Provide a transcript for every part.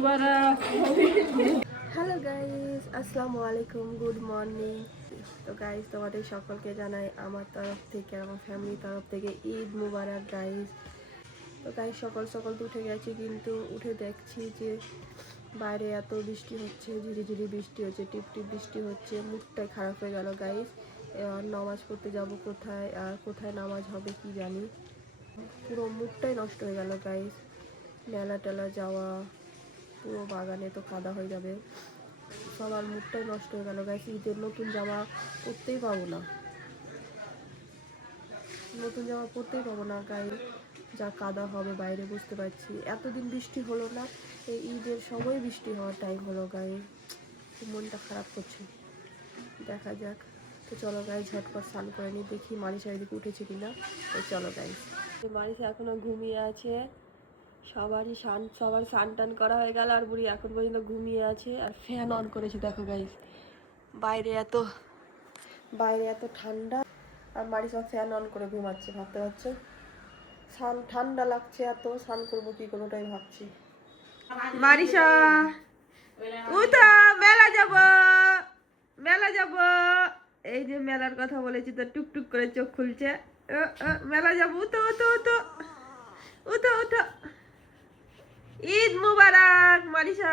মোবারক। Hello guys, আসসালামু আলাইকুম, good morning. তো গাইস, তোমাদের সকলকে জানাই আমার তরফ থেকে, আমার ফ্যামিলির তরফ থেকে ঈদ মুবারক গাইস। তো গাইস, সকাল সকাল তো উঠে গেছি, কিন্তু উঠে দেখছি যে বাইরে এত বৃষ্টি হচ্ছে, ঝিরি ঝিরি বৃষ্টি হচ্ছে, টিপ টিপ বৃষ্টি হচ্ছে। মুডটাই খারাপ হয়ে গেল গাইস। এবার নামাজ পড়তে যাব কোথায়, আর কোথায় নামাজ হবে কি জানি। পুরো মুডটাই নষ্ট হয়ে গেল গাইস। মেলা টেলা যাওয়া, পুরো বাগানে তো কাদা হয়ে যাবে, সবার মুডটাই নষ্ট হয়ে গেল গাইস। ঈদের নতুন জামা পরতেই পাবো না, গায়ে যা কাদা হবে বাইরে, বুঝতে পারছি। এতদিন বৃষ্টি হলো না, এই ঈদের সময় বৃষ্টি হওয়ার টাইম হলো গায়ে। মনটা খারাপ করছে, দেখা যাক। তো চলো গাইস, ঝটপট স্নান করে নিই, দেখি মারিসা এদিকে উঠেছে কিনা। তো চলো গাইস, মারিসা এখনো ঘুমিয়ে আছে। সবার স্নান টান করা হয়ে গেল, আর বুড়ি এখন পর্যন্ত ঘুমিয়ে আছে। আর ফ্যান অন করেছে, দেখো গাইস, বাইরে এত ঠান্ডা, আর মারি সব ফ্যান অন করে ঘুমাচ্ছে। ভাবতে পারছো, ঠান্ডা লাগছে এত, স্নান করবো কি করবো তাই ভাবছি। মারিসা উঠা, মেলা যাব। এই যে মেলার কথা বলেছি তো, টুকটুক করে চোখ খুলছে। মেলা যাবো, উঠো উঠো উঠো উঠো উঠো। ঈদ মুবারক মারিসা।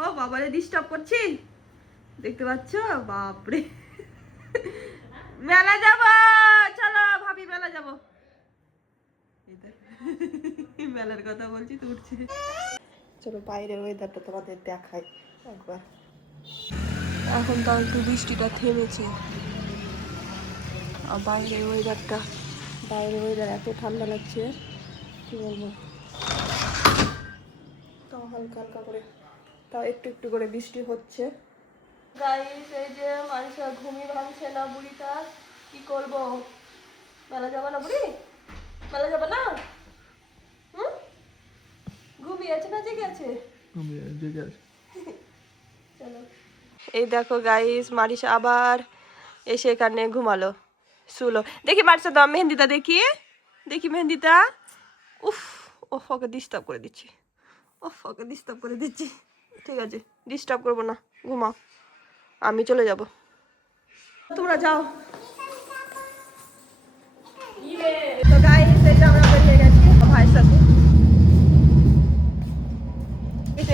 ও বাবারে ডিস্টার্ব করছি, দেখতে পাচ্ছ? বাপরে, মেলা যাব, চলো ভাবি মেলা যাব। মেলার কথা বলছি তো উঠছে। চলো বাইরের ওয়েদারটা তোমাদের দেখাই একবার। এখন তাও একটু বৃষ্টিটা থেমেছে, আর বাইরের ওয়েদার এত ঠান্ডা লাগছে, কি বলবো। তাও হালকা হালকা করে, তাও একটু একটু করে বৃষ্টি হচ্ছে গাইস। এই যে মারিসা ঘুমিয়ে ভাঙছে না, বুড়িটা কি করবো। মেলা যাবে না বুড়ি, মেলা যাবে না? ঘুমিয়ে আছে না জেগে আছে? চলো, এই দেখো গাইস, মারিসা আবার এসে এখানে ঘুমালো, শুলো। দেখি মারিসা, দাও মেহেন্দিটা, দেখি মেহেন্দিটা। ওকে ডিস্টার্ব করে দিচ্ছি। ঠিক আছে, ডিস্টার্ব করবো না, ঘুমাও, আমি চলে যাব, তোমরা যাও। তো গাইস, এই যে আমরা বেরিয়ে গেছি ভাইয়ের সাথে।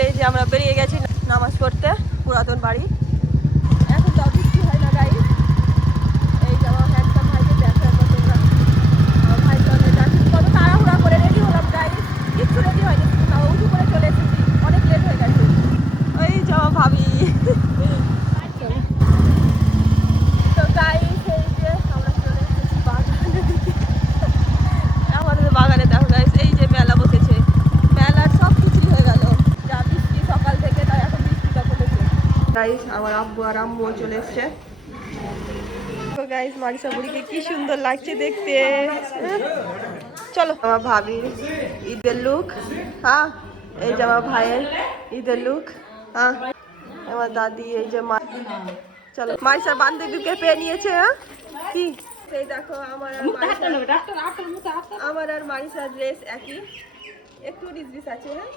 এই যে আমরা বেরিয়ে গেছি নামাজ পড়তে, পুরাতন বাড়ি। এখন তো বৃষ্টি হয় না গাইস। এই যে আমার হ্যান্ডসাম ভাইকে দেখো একবার তোমরা। আমার ভাই চলে যাচ্ছি, কত তাড়াহুড়া করে রেডি হলাম গাইস, কিচ্ছু রেডি হয়নি, তাও উঁচু করে চলে এসেছি, অনেক লেট হয়ে গেছে। ওই যাও ভাবি। তো গাইস, এই যে আমরা চলে এসেছি বাগানের দিকে। আমাদের বাগানে দেখো গাইস, এই যে মেলা বসেছে, মেলার সব কিছুই হয়ে গেল। যা বৃষ্টি সকাল থেকে, তাই এখন বৃষ্টিটা কমেছে গাইস। আমার আব্বু আর আম্মুও চলে এসছে। তো গাইস, মারিসা বুড়িকে কি সুন্দর লাগছে দেখতে। চলো, আমার ভাবির ঈদের লুক, হ্যাঁ। এই যে আমার ভাইয়ের ঈদের লুক, হ্যাঁ। আমার দাদি, এই যে মা। চলো, মারিসার বান্ধবীকে পেয়ে নিয়েছে, হ্যাঁ। কি সেই দেখো, আমার আর মারিসার ড্রেস একই, একটু ডিস আছে, হ্যাঁ।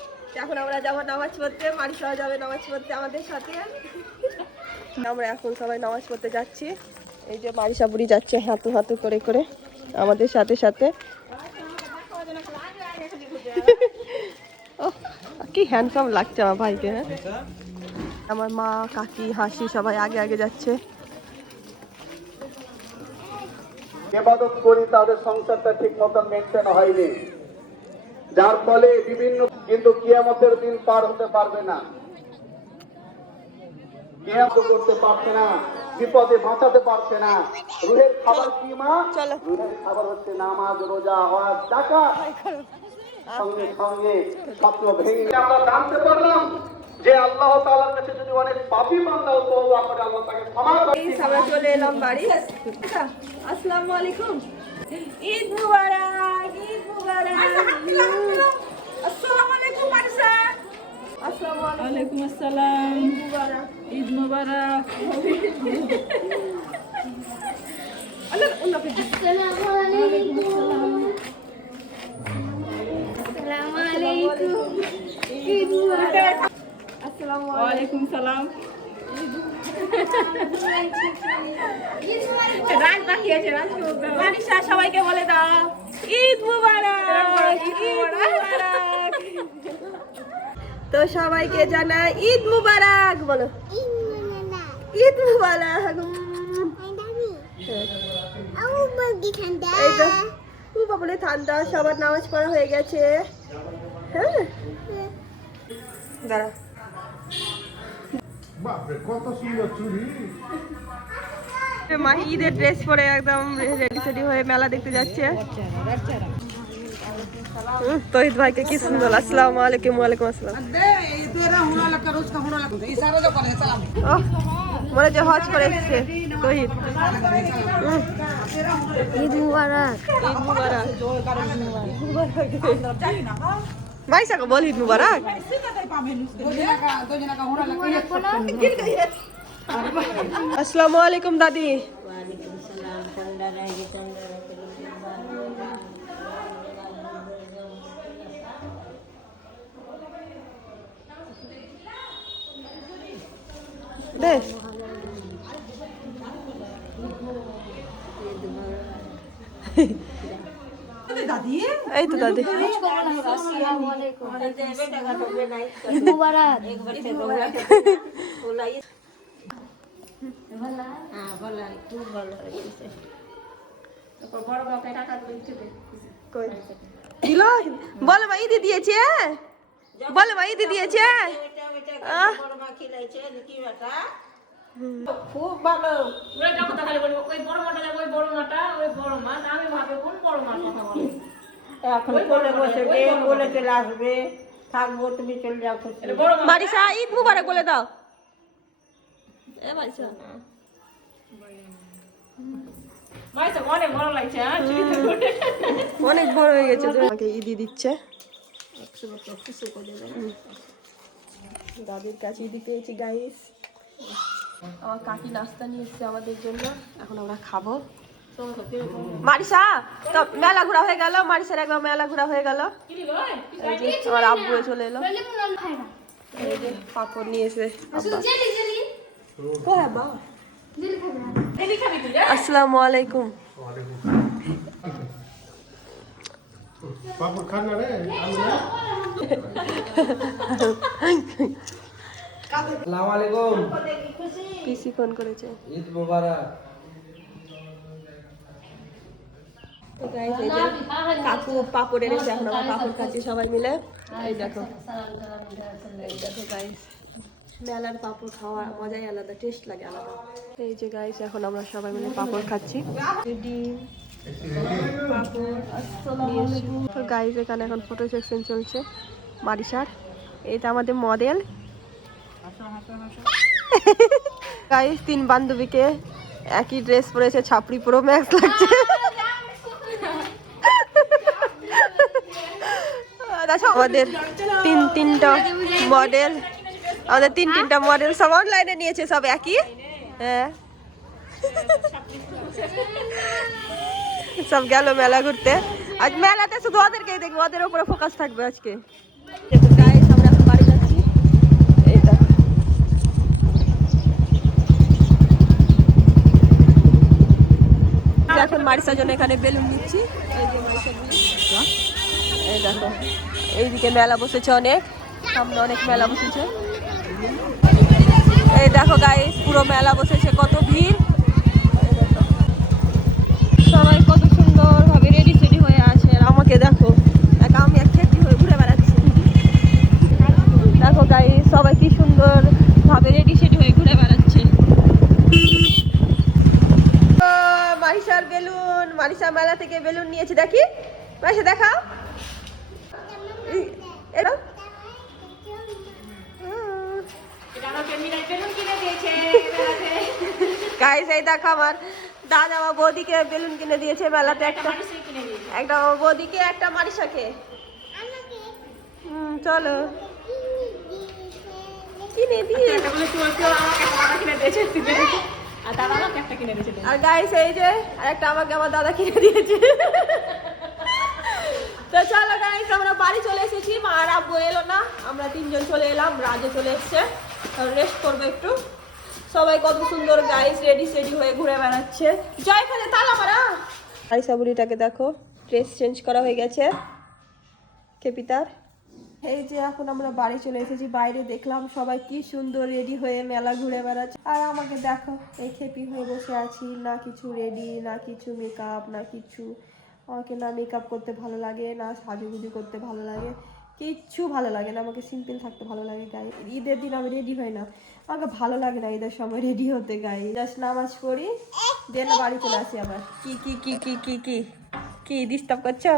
এখন আমরা যাবো নামাজ পড়তে, মারিসাও যাবে নামাজ পড়তে আমাদের সাথে। আমরা এখন সবাই নামাজ পড়তে যাচ্ছি। এই যে মারিসা বুড়ি যাচ্ছে হাতু হাতু করে করে আমাদের সাথে সাথে। কি হ্যান্ডসাম লাগছে আমার ভাইকে, হ্যাঁ। আমার মা, কাকি, হাসি সবাই আগে আগে যাচ্ছে। ইবাদত করি, তাদের সংসারটা ঠিক মতন মেনটেন হয়নি, যার ফলে বিভিন্ন, কিন্তু কিয়ামতের দিন পার হতে পারবে না, কিয়ামত করতে পারছে না, বিপদে বাঁচাতে পারছে না। রুহের খাবার কি মা? রুহের খাবার হচ্ছে নামাজ, রোজা, হজ, যাকাত। সঙ্গে সঙ্গে স্বপ্ন ভেঙে আমরা জানতে পারলাম যে আল্লাহ তাআলার কাছে যদি অনেক পাপী বান্দা তওবা করে, আল্লাহ তাকে ক্ষমা করে। আমরা চলে এলাম বাড়ি। আসসালামু আলাইকুম, ঈদ মুবারক, ঈদ মুবারক। আসসালামু আলাইকুম মারিসা। আসসালামু ওয়ালাইকুম আসসালাম, ঈদ মুবারক। আসসালামু আলাইকুম। আসসালামু ওয়ালাইকুম সালাম। রাজ বাকি আছে, রাজ মানিশা সবাইকে বলে দাও ঈদ মুবারক, ঈদ মুবারক। তো সবাইকে জানাই ঈদ মুবারক। বলো ঈদ মুবারক। এই তো বলে ঠান্ডা, সবার নামাজ পড়া হয়ে গেছে। হ্যাঁ দাঁড়া, বাপরে কত সুন্দর চুড়ি। মা ঈদের ড্রেস পরে একদম রেডি সেডি হয়ে মেলা দেখতে যাচ্ছে। তহিদ ভাইকে কি সুন্দর। আসসালামু আলাইকুম। ওয়ালাইকুম আসসালাম। মনে হচ্ছে হজ করে এসছে তহিদ। ঈদ মুবারক। ঈদ মুবারক। ভাই সাকে বল ঈদ মুবারক। আসসালামু আলাইকুম দাদি। বেশ এই তো দাদি। বলো মা ঈদি দিয়েছে, বলো মা ঈদি দিয়েছে। খুব ভালো। এখন বলে বসবে, বলে চলে আসবে, থাকবো, তুমি চলে যাও। মারিসা ঈদ মুবারক বলে দাও। অনেক বড় হয়ে গেছে। আমাকে ঈদি দিচ্ছে। দাদির কাছে ঈদি পেয়েছি গাইস। আমার কাকি নাস্তা নিয়ে এসছে আমাদের জন্য, এখন আমরা খাবো। মারিসা তো মেলা ঘোরা হয়ে গেল। মারিসার একবার মেলা ঘোরা হয়ে গেল। আমার আব্বু চলে এলো। এই যে পাপড় নিয়ে এসে আব্বা। আসসালামু আলাইকুম। পাপড় খান না রে, আমি না। আসসালামু আলাইকুম। পিসি ফোন করেছে। ঈদ মুবারক। তো গাইস এই যে কাকু পাপড় এনেছে, এখন আমরা পাপড় খাচ্ছি সবাই মিলে। এই দেখো, এই দেখো গাইস, মেলার পাপড় খাওয়া মজাই আলাদা, টেস্ট লাগে আলাদা। এই যে গাইস এখন আমরা সবাই মিলে পাপড় খাচ্ছি। তো গাইস এখানে এখন ফটো সেকশন চলছে মারিসার। এটা আমাদের মডেল গাইস। 3 বান্ধবীকে একই ড্রেস পরেছে, ছাপড়ি পুরো ম্যাক্স লাগছে। আমাদের তিনটা মডেল, আমাদের তিনটা মডেল সব অনলাইনে নিয়েছে, সব একই। হ্যাঁ সব গেল মেলা ঘুরতে। আজ মেলাতে শুধু ওদেরকেই দেখবো, ওদের উপরে ফোকাস থাকবে আজকে। গাইস আমরা এখন বাড়ি যাচ্ছি। এইটা এখন মারিসার জন্য এখানে বেলুন নিচ্ছি। এই যে মারিসার বেলুন। এই দেখো এইদিকে মেলা বসেছে অনেক, সামনে অনেক মেলা বসেছে। এই দেখো গাইস পুরো মেলা বসেছে, কত ভিড়। সবাই কত সুন্দর ভাবে রেডি সেডি হয়ে আছে। আর আমাকে দেখো, আমি এক খেতি হয়ে ঘুরে বেড়াচ্ছি। দেখো গাইস সবাই কি সুন্দর ভাবে রেডি সেডি হয়ে ঘুরে বেড়াচ্ছে। মারিসার বেলুন, মারিসা মেলা থেকে বেলুন নিয়েছি, দেখি মারিসা দেখাও। এটা গাইস এই দেখো আমার দাদা আমার বৌদিকে বেলুন কিনে দিয়েছে মেলাতে। একটা আমার বৌদিকে, একটা মারিসাকে। চলো কিনে দিয়ে। আর গাইস এই যে আরেকটা আমাকে আমার দাদা কিনে দিয়েছে। তো চলো গাইস, আমরা বাড়ি চলে এসেছি। মা আর আব্বু এলো না, আমরা তিনজন চলে এলাম। রাজও চলে এসছে, রেস্ট করবো একটু। সবাই কত সুন্দর গাইস রেডি সেডি হয়ে ঘুরে বেড়াচ্ছে। জয় খানে তালা মারা। আরিসা বুড়িটাকে দেখো, ড্রেস চেঞ্জ করা হয়ে গেছে খেপিতার। এই যে এখন আমরা বাড়ি চলে এসেছি। বাইরে দেখলাম সবাই কি সুন্দর রেডি হয়ে মেলা ঘুরে বেড়াচ্ছে, আর আমাকে দেখো এই খেপি হয়ে বসে আছি। না কিছু রেডি, না কিছু মেকআপ, না কিছু। আমাকে না মেকআপ করতে ভালো লাগে, না সাজুগুজু করতে ভালো লাগে, কিচ্ছু ভালো লাগে না। আমাকে সিম্পল থাকতে ভালো লাগে গায়ে। ঈদের দিন আমি রেডি হই না, আমাকে ভালো লাগে না ঈদের সময় রেডি হতে। গায়ে জাস্ট নামাজ পড়ি, দেন বাড়ি চলে আসি আবার। কি কি কি কি কি কি কি ডিস্টার্ব করছো?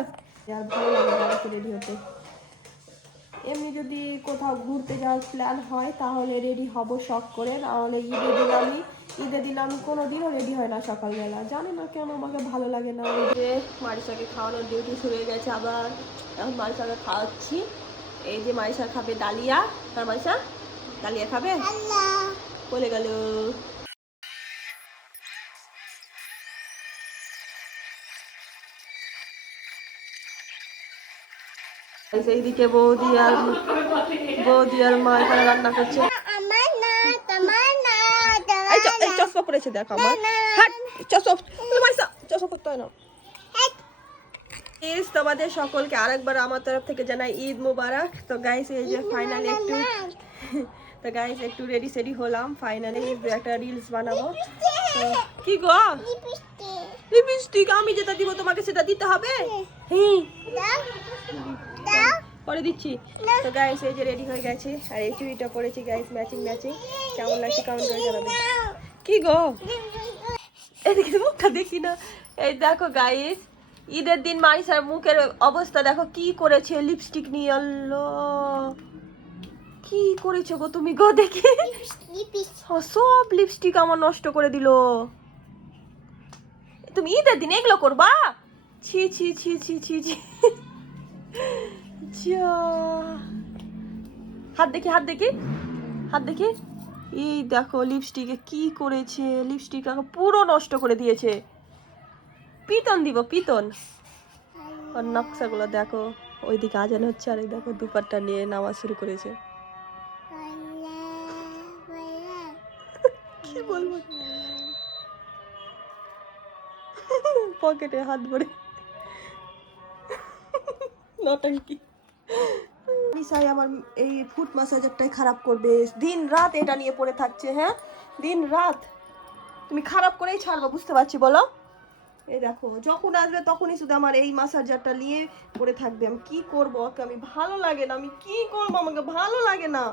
আর ভালো লাগে না আমাকে রেডি হতে। এমনি যদি কোথাও ঘুরতে যাওয়ার প্ল্যান হয় তাহলে রেডি হব শখ করে, নাহলে ঈদের দিন আমি কোনো দিনও রেডি হয় না সকালবেলা। জানি না কেন, আমাকে ভালো লাগে না। ওই যে মারিসাকে খাওয়ানোর ডিউটি শুরু হয়ে গেছে আবার। এখন মারিসাকে খাওয়াচ্ছি। এই যে মারিসা খাবে ডালিয়া। তার মারিসা ডালিয়া খাবে, বলে গেল। এইদিকে বৌদি আর মা এখানে রান্না করছে। চশমা পড়েছে দেখো আমার। চশমা করতে হয় না। তোমাদের সকলকে আরেকবার আমার তরফ থেকে জানাই ঈদ মুবারক। তো গাইস এই যে ফাইনালি একটু রেডি সেডি হলাম। ফাইনালি একটা রিলস বানাবো। কি গো লিপস্টিক? আমি যেটা দিব তোমাকে সেটা দিতে হবে। পরে দিচ্ছি। তো গাইস এই যে রেডি হয়ে গেছে, আর এই চুড়িটা পরেছি গাইস, ম্যাচিং। কেমন লাগছে কমেন্ট করে জানাবে। কি গো এদিকে মুখটা দেখি না। এই দেখো গাইস, ঈদের দিন মারিসার মুখের অবস্থা দেখো কি করেছে। লিপস্টিক নিয়ে আল্লাহ, কি করেছো গো তুমি গো? দেখি সব লিপস্টিক আমার নষ্ট করে দিল। তুমি ঈদের দিন এগুলো করবা? ছি ছি ছি ছি ছি ছি। হাত দেখি। এই দেখো লিপস্টিকে কি করেছে। লিপস্টিক পুরো নষ্ট করে দিয়েছে। পিতন দিব, পিতন। আর নকশাগুলো দেখো, ওইদিকে আজান হচ্ছে, আর এই দেখো দুপাট্টা নিয়ে নামাজ শুরু করেছে। কি বলবো, পকেটে হাত ভরে নটাঙ্কি। নিশাই আমার এই ফুট ম্যাসাজারটাই খারাপ করবে, দিন রাত এটা নিয়ে পড়ে থাকছে। হ্যাঁ, দিন রাত তুমি খারাপ করেই ছাড়বো, বুঝতে পারছি বলো। এই দেখো যখন আসবে তখনই শুধু আমার এই ম্যাসাজারটা নিয়ে পড়ে থাকবে। আমি কি করবো, ওকে আমি ভালো লাগে না, আমি কি করবো, আমাকে ভালো লাগে না।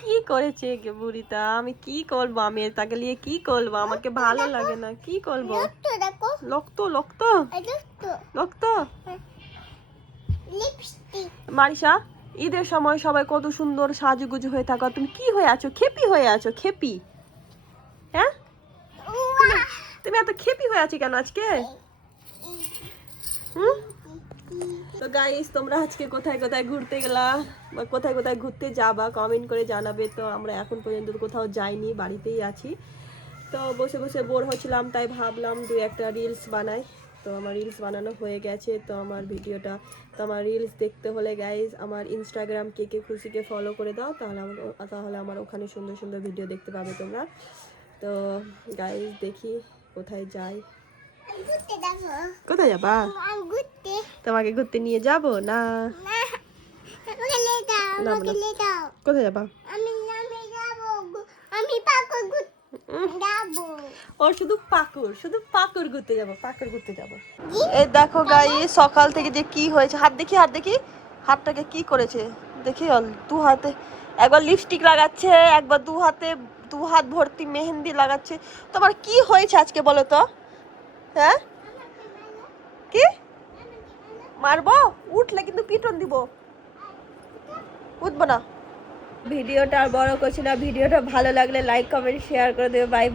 কি করেছে বুড়িটা, আমি কি করবো, আমি তাকে নিয়ে কি করবো, আমাকে ভালো লাগে না, কি করবো। লক্ত মারিসা, ঈদের সময় সবাই কত সুন্দর সাজুগুজু হয়ে থাকো, তুমি কি হয়ে আছো? খেপি হয়ে আছো, খেপি। হ্যাঁ, তুমি এত খেপি হয়ে আছো কেন আজকে? তো গাইস, তোমরা আজকে কোথায় কোথায় ঘুরতে গেলা বা কোথায় কোথায় ঘুরতে যাবা কমেন্ট করে জানাবে। তো আমরা এখন পর্যন্ত কোথাও যাইনি, বাড়িতেই আছি। তো বসে বসে বোর হচ্ছিলাম, তাই ভাবলাম দু একটা রিলস বানাই। তো আমার রিলস বানানো হয়ে গেছে। তো আমার রিলস দেখতে হলে গাইস আমার ইনস্টাগ্রাম কে খুশিকে ফলো করে দাও, তাহলে আমার ওখানে সুন্দর সুন্দর ভিডিও দেখতে পাবে তোমরা। তো গাইস দেখি কোথায় যাই। কোথায় যাবা? তোমাকে ঘুরতে নিয়ে যাব না? কোথায় যাবা? ও শুধু পাকুর ঘুরতে যাবো। এই দেখো গাইস, সকাল থেকে যে কি হয়েছে। হাত দেখি হাতটাকে কি করেছে দেখি। দু হাতে একবার লিপস্টিক লাগাচ্ছে, একবার দু হাত ভর্তি মেহেন্দি লাগাচ্ছে। তোমার কি হয়েছে আজকে বলো তো? হ্যাঁ, কি মারবো? উঠলে কিন্তু পিটন দিব। উঠবো না। ভিডিওটা আর বড় করছি না, ভিডিওটা ভালো লাগলে লাইক কমেন্ট শেয়ার করে দেবে। বাই।